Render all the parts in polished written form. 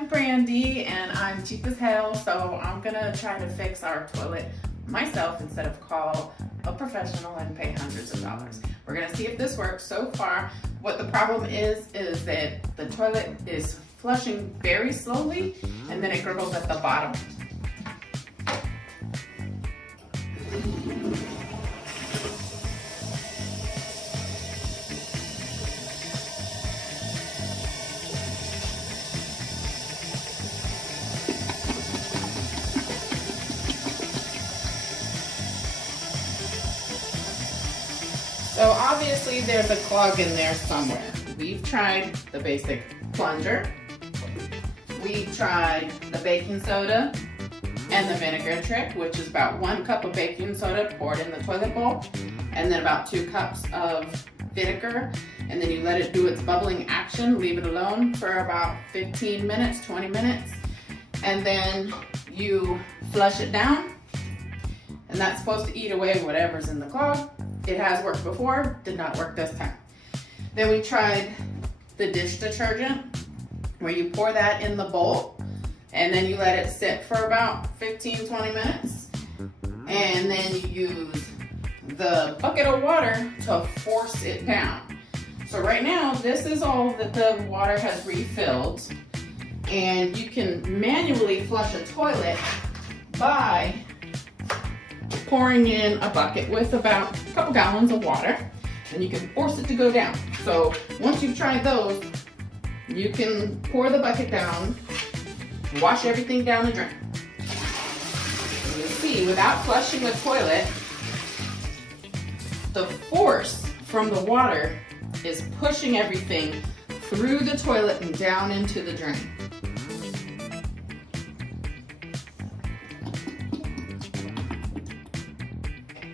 I'm Brandy and I'm cheap as hell, so I'm gonna try to fix our toilet myself instead of call a professional and pay hundreds of dollars. We're gonna see if this works. So far, what the problem is that the toilet is flushing very slowly and then it gurgles at the bottom. So obviously there's a clog in there somewhere. We've tried the basic plunger. We've tried the baking soda and the vinegar trick, which is about 1 cup of baking soda poured in the toilet bowl, and then about 2 cups of vinegar, and then you let it do its bubbling action, leave it alone for about 15 minutes, 20 minutes, and then you flush it down, and that's supposed to eat away whatever's in the clog. It has worked before, did not work this time. Then we tried the dish detergent, where you pour that in the bowl and then you let it sit for about 15-20 minutes, and then you use the bucket of water to force it down. So right now this is all that the water has refilled, and you can manually flush a toilet by pouring in a bucket with about a couple gallons of water, and you can force it to go down. So once you've tried those, you can pour the bucket down, wash everything down the drain. And you'll see, without flushing the toilet, the force from the water is pushing everything through the toilet and down into the drain.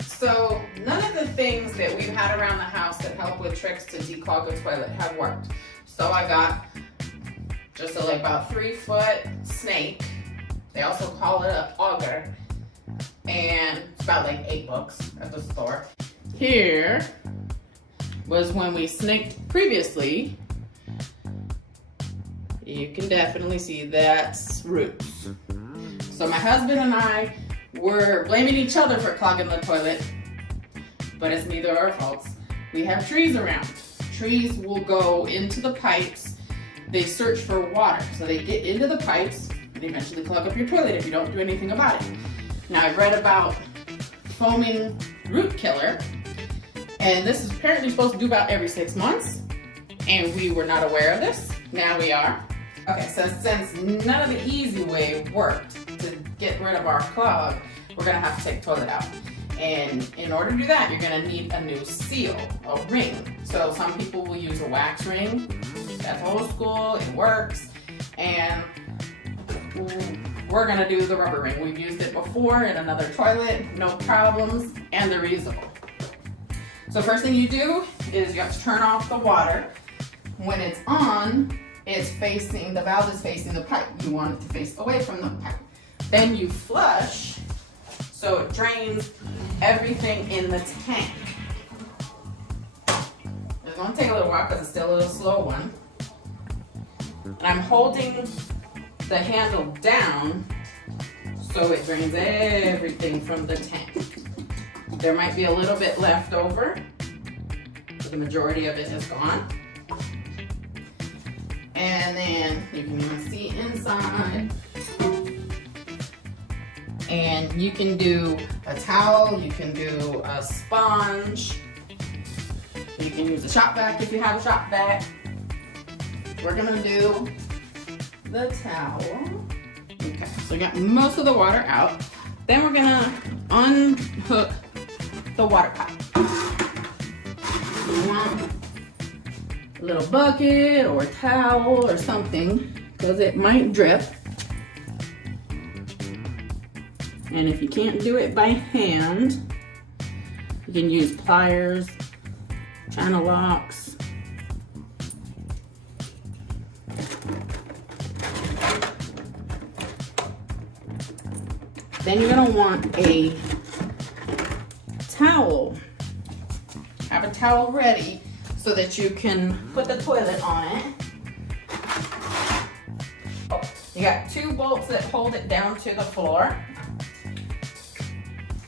So none of the things that we've had around the house that help with tricks to declog a toilet have worked. So I got just about 3-foot snake. They also call it an auger. And it's about like $8 at the store. Here was when we snaked previously. You can definitely see that's roots. So my husband and I were blaming each other for clogging the toilet, but it's neither our faults. We have trees around. Trees will go into the pipes. They search for water, so they get into the pipes and eventually clog up your toilet if you don't do anything about it. Now I've read about foaming root killer, and this is apparently supposed to do about every 6 months, and we were not aware of this. Now we are. Okay, so since none of the easy way worked to get rid of our clog, we're gonna have to take the toilet out. And in order to do that, you're gonna need a new seal, a ring. So some people will use a wax ring. That's old school, it works. And we're gonna do the rubber ring. We've used it before in another toilet, no problems, and they're reusable. So first thing you do is you have to turn off the water. When it's on, the valve is facing the pipe. You want it to face away from the pipe. Then you flush, so it drains everything in the tank. It's gonna take a little while because it's still a little slow one. And I'm holding the handle down so it drains everything from the tank. There might be a little bit left over, but the majority of it is gone. And then you can even see inside. And you can do a towel, you can do a sponge, you can use a shop vac if you have a shop vac. We're gonna do the towel. Okay, so we got most of the water out. Then we're gonna unhook the water pipe. You want a little bucket or a towel or something, because it might drip. And if you can't do it by hand, you can use pliers, channel locks. Then you're gonna want a towel. Have a towel ready so that you can put the toilet on it. Oh, You got 2 bolts that hold it down to the floor.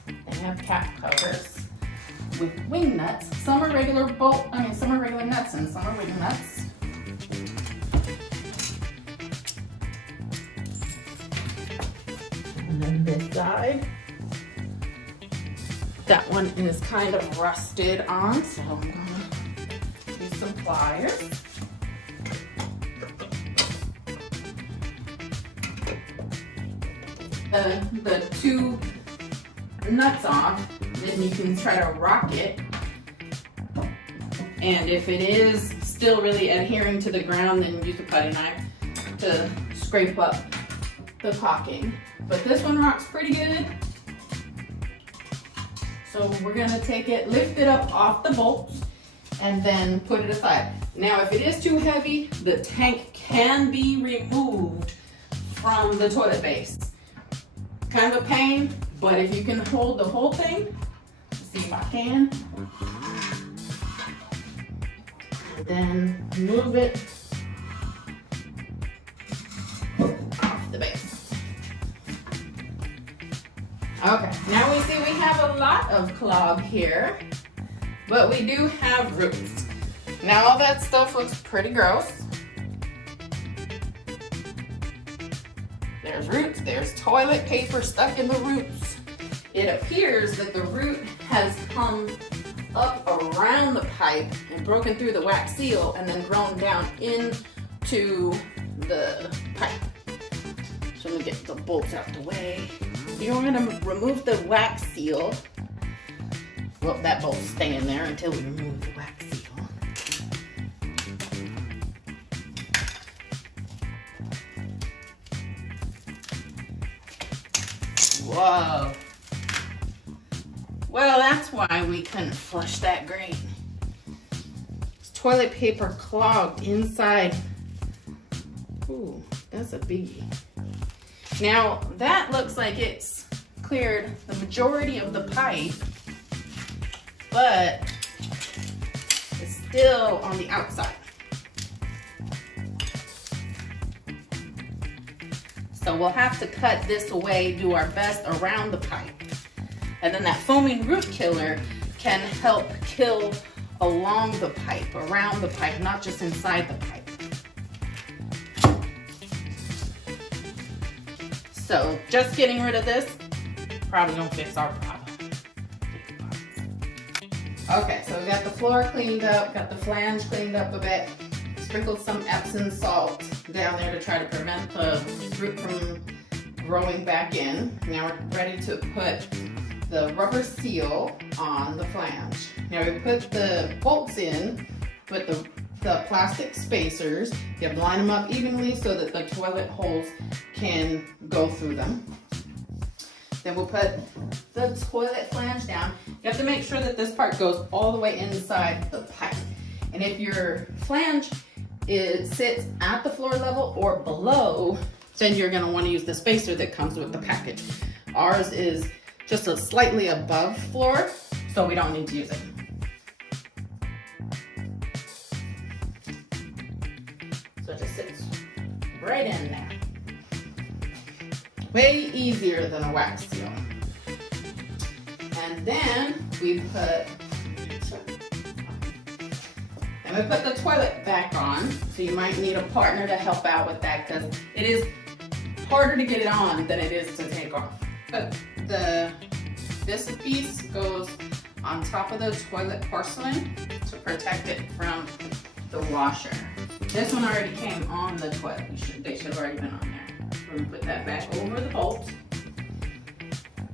They have cap covers with wing nuts. Some are regular some are regular nuts and some are wing nuts. And then this side. That one is kind of rusted on, so I'm gonna use some pliers. The 2 nuts off, then you can try to rock it. And if it is still really adhering to the ground, then use a putty knife to scrape up the caulking. But this one rocks pretty good. So we're gonna take it, lift it up off the bolts, and then put it aside. Now, if it is too heavy, the tank can be removed from the toilet base. Kind of a pain, but if you can hold the whole thing, let's see if I can. And then move it off the base. Okay, now we see we have a lot of clog here, but we do have roots. Now all that stuff looks pretty gross. There's roots, there's toilet paper stuck in the roots. It appears that the root has come up around the pipe and broken through the wax seal and then grown down into the pipe. So let me get the bolts out the way. You're gonna remove the wax seal. Well, that bolt's staying there until we remove the wax seal. Whoa. Well, that's why we couldn't flush that grate. It's toilet paper clogged inside. Ooh, that's a biggie. Now, that looks like it's cleared the majority of the pipe, but it's still on the outside. So we'll have to cut this away, do our best around the pipe. And then that foaming root killer can help kill along the pipe, around the pipe, not just inside the pipe. So just getting rid of this probably don't fix our problem. Okay, so we got the floor cleaned up, got the flange cleaned up a bit, sprinkled some Epsom salt down there to try to prevent the root from growing back in. Now we're ready to put the rubber seal on the flange. Now we put the bolts in, put the plastic spacers. You have to line them up evenly so that the toilet holes can go through them. Then we'll put the toilet flange down. You have to make sure that this part goes all the way inside the pipe. And if your flange sits at the floor level or below, then you're going to want to use the spacer that comes with the package. Ours is just a slightly above floor, so we don't need to use it. So it just sits right in there. Way easier than a wax seal. And then we put the toilet back on. So you might need a partner to help out with that because it is harder to get it on than it is to take off. But this piece goes on top of the toilet porcelain to protect it from the washer. This one already came on the toilet. They should have already been on there. We're going to put that back over the bolt.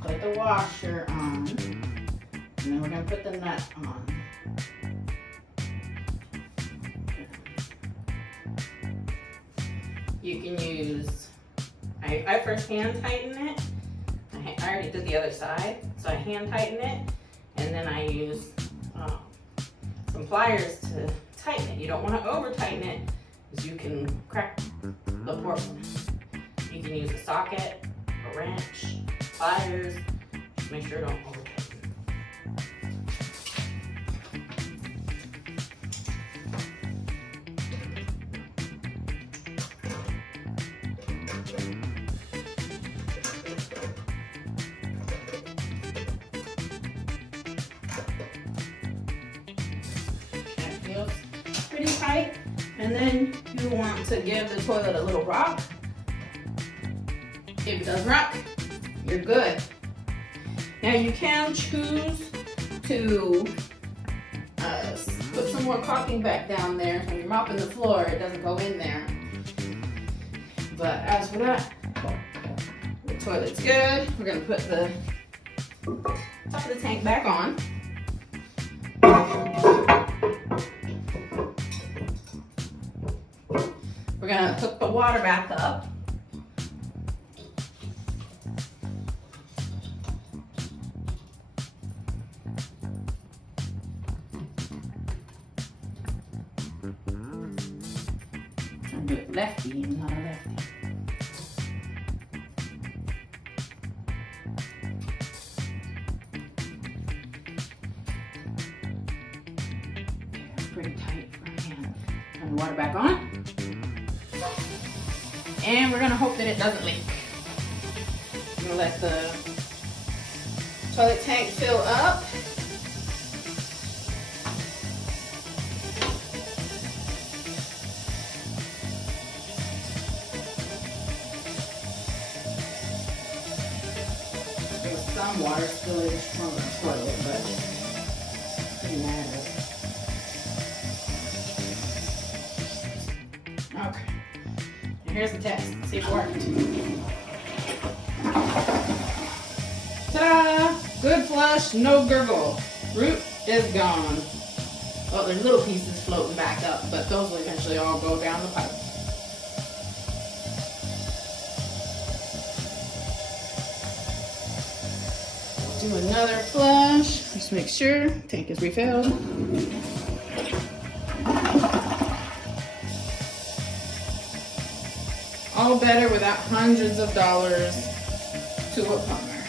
Put the washer on. And then we're going to put the nut on. You can use, I first hand tighten it. I already did the other side. So I hand tighten it. And then I use some pliers to tighten it. You don't want to over tighten it because you can crack the porcelain. You can use a socket, a wrench, pliers. Just make sure you don't over tighten. pretty tight. And then you want to give the toilet a little rock. If it does rock, you're good. Now you can choose to put some more caulking back down there. When you're mopping the floor, it doesn't go in there. But as for that, the toilet's good. We're gonna put the top of the tank back on. We're gonna hook the water back up. I'm doing lefty and not a lefty. Pretty tight for my hand. Turn the water back on. And we're gonna hope that it doesn't leak. I'm gonna let the toilet tank fill up. There's some water spillage from the toilet, but it doesn't matter. Okay, and here's the test. See if it worked. Ta-da! Good flush, no gurgle. Root is gone. Well, there's little pieces floating back up, but those will eventually all go down the pipe. Do another flush. Just make sure tank is refilled. All better without hundreds of dollars to a plumber.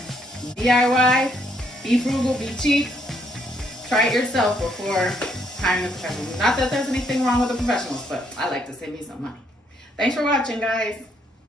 DIY, be frugal, be cheap. Try it yourself before hiring a professional. Not that there's anything wrong with the professionals, but I like to save me some money. Thanks for watching, guys.